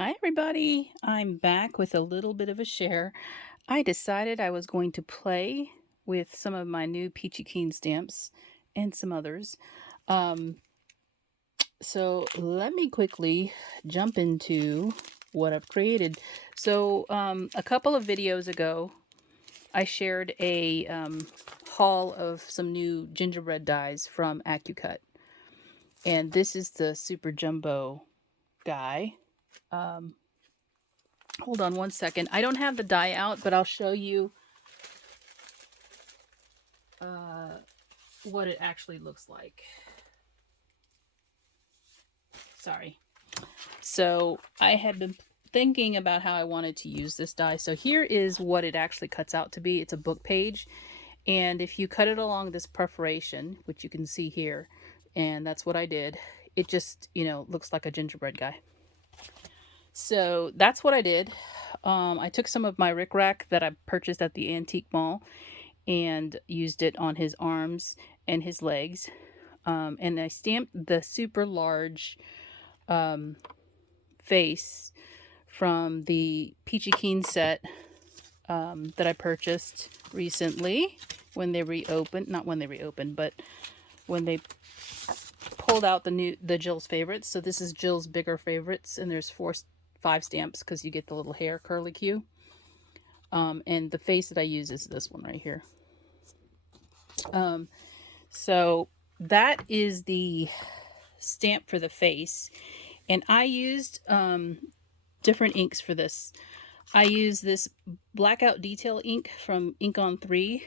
Hi, everybody. I'm back with a little bit of a share. I decided I was going to play with some of my new Peachy Keen stamps and some others. Um, so let me quickly jump into what I've created. A couple of videos ago, I shared a haul of some new gingerbread dies from AccuCut. And this is the Super Jumbo guy. Um, Hold on one second. I don't have the die out, but I'll show you uh, what it actually looks like. Sorry. So I had been thinking about how I wanted to use this die. So here is what it actually cuts out to be. It's a book page. And if you cut it along this perforation, which you can see here, and that's what I did, it just, looks like a gingerbread guy. So that's what I did. I took some of my rickrack that I purchased at the antique mall and used it on his arms and his legs. And I stamped the super large face from the Peachy Keen set that I purchased recently when they reopened. Not when they reopened, but when they pulled out the Jill's favorites. So this is Jill's bigger favorites, and there's 5 stamps because you get the little hair curly cue. And the face that I use is this one right here. So that is the stamp for the face. And I used different inks for this. I used this blackout detail ink from Ink on 3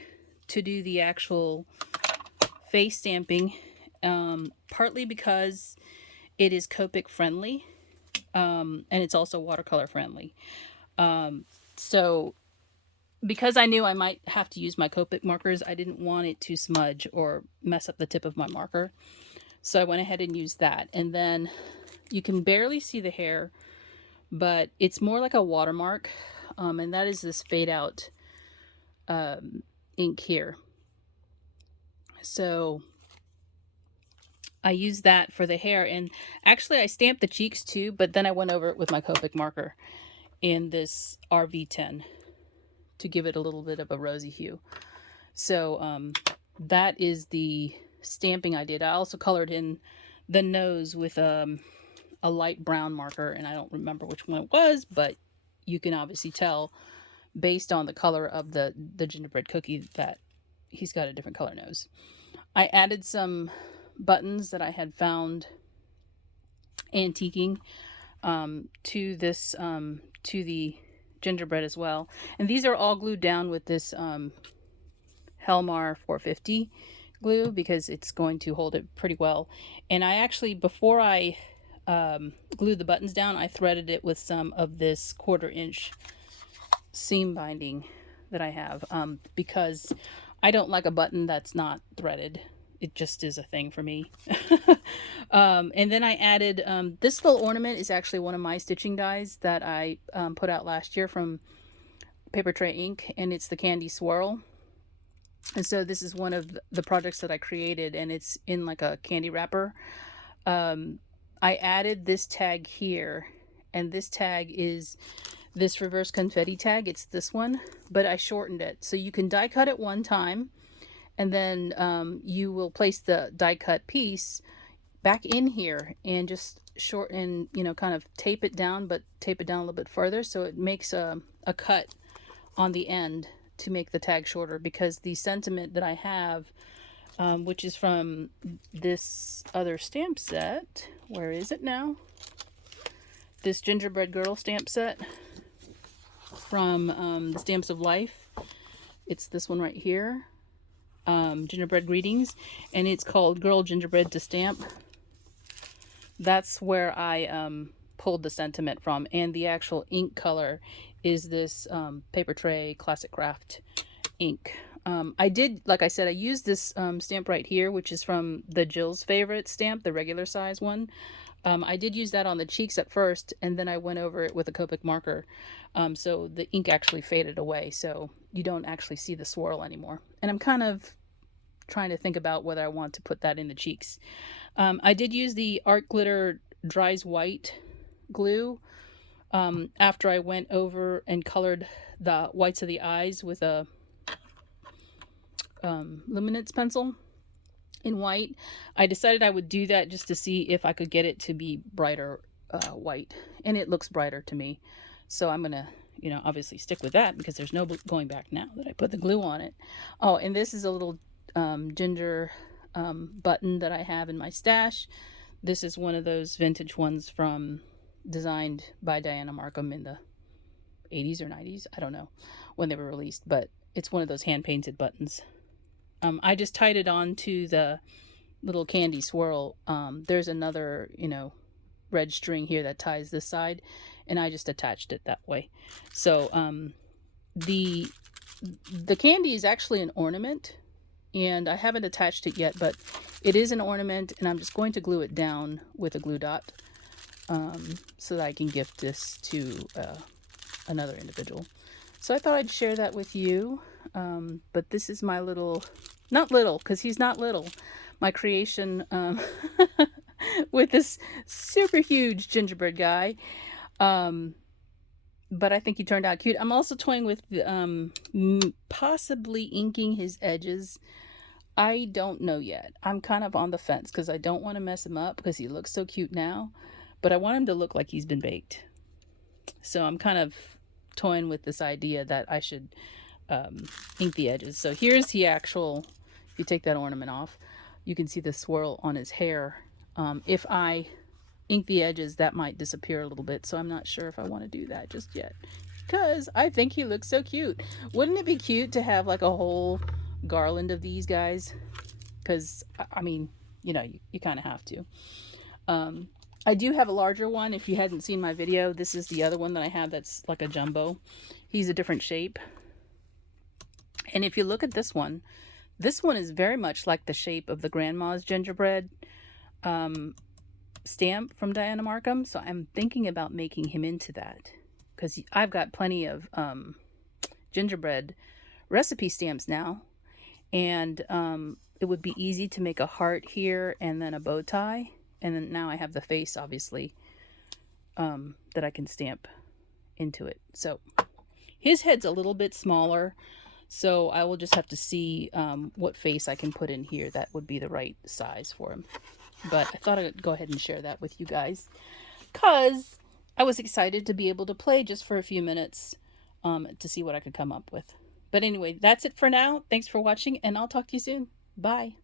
to do the actual face stamping, partly because it is Copic friendly, and it's also watercolor friendly. So because I knew I might have to use my Copic markers, I didn't want it to smudge or mess up the tip of my marker. So I went ahead and used that. And then you can barely see the hair, but it's more like a watermark. And that is this fade out ink here. So I used that for the hair. And actually I stamped the cheeks too, but then I went over it with my Copic marker in this RV10 to give it a little bit of a rosy hue. So that is the stamping I did. I also colored in the nose with a light brown marker, and I don't remember which one it was, but you can obviously tell based on the color of the gingerbread cookie that he's got a different color nose. I added some buttons that I had found antiquing to this to the gingerbread as well, and these are all glued down with this Helmar 450 glue because it's going to hold it pretty well. And I actually, before I glued the buttons down, I threaded it with some of this 1/4 inch seam binding that I have, because I don't like a button that's not threaded. It just is a thing for me. And then I added, this little ornament is actually one of my stitching dies that I put out last year from Paper Tray Ink, and it's the Candy Swirl. And so this is one of the projects that I created, and it's in like a candy wrapper. I added this tag here, and this tag is this reverse confetti tag. It's this one, but I shortened it. So you can die cut it one time, and then you will place the die cut piece back in here and just shorten, kind of tape it down, but tape it down a little bit further so it makes a cut on the end to make the tag shorter, because the sentiment that I have, which is from this other stamp set, where is it now? This Gingerbread Girl stamp set from the Stamps of Life. It's this one right here, Gingerbread Greetings, and it's called Girl Gingerbread to Stamp. That's where I pulled the sentiment from, and the actual ink color is this Paper Tray Classic Craft ink. I did, like I said, I used this stamp right here, which is from the Jill's Favorite stamp, the regular size one. I did use that on the cheeks at first, and then I went over it with a Copic marker. So the ink actually faded away, so you don't actually see the swirl anymore. And I'm kind of trying to think about whether I want to put that in the cheeks. I did use the Art Glitter Dries White glue after I went over and colored the whites of the eyes with a luminance pencil in white. I decided I would do that just to see if I could get it to be brighter white, and it looks brighter to me. So I'm gonna, obviously stick with that because there's no going back now that I put the glue on it. Oh, and this is a little ginger button that I have in my stash. This is one of those vintage ones designed by Diana Markham in the 80s or 90s. I don't know when they were released, but it's one of those hand painted buttons. I just tied it on to the little candy swirl. There's another, red string here that ties this side, and I just attached it that way. So the candy is actually an ornament, and I haven't attached it yet, but it is an ornament, and I'm just going to glue it down with a glue dot so that I can gift this to another individual. So I thought I'd share that with you. But this is my little, not little, because he's not little, my creation with this super huge gingerbread guy. But I think he turned out cute. I'm also toying with possibly inking his edges. I don't know yet. I'm kind of on the fence because I don't want to mess him up because he looks so cute now. But I want him to look like he's been baked. So I'm kind of toying with this idea that I should ink the edges. So here's the actual, if you take that ornament off, you can see the swirl on his hair. If I ink the edges, that might disappear a little bit. So I'm not sure if I want to do that just yet because I think he looks so cute. Wouldn't it be cute to have like a whole garland of these guys? Because I mean, you kind of have to. I do have a larger one. If you hadn't seen my video, this is the other one that I have that's like a jumbo. He's a different shape. And if you look at this one is very much like the shape of the Grandma's Gingerbread stamp from Diana Markham. So I'm thinking about making him into that because I've got plenty of gingerbread recipe stamps now. And it would be easy to make a heart here and then a bow tie. And then now I have the face, obviously, that I can stamp into it. So his head's a little bit smaller. So I will just have to see what face I can put in here that would be the right size for him. But I thought I'd go ahead and share that with you guys because I was excited to be able to play just for a few minutes to see what I could come up with. But anyway, that's it for now. Thanks for watching, and I'll talk to you soon. Bye.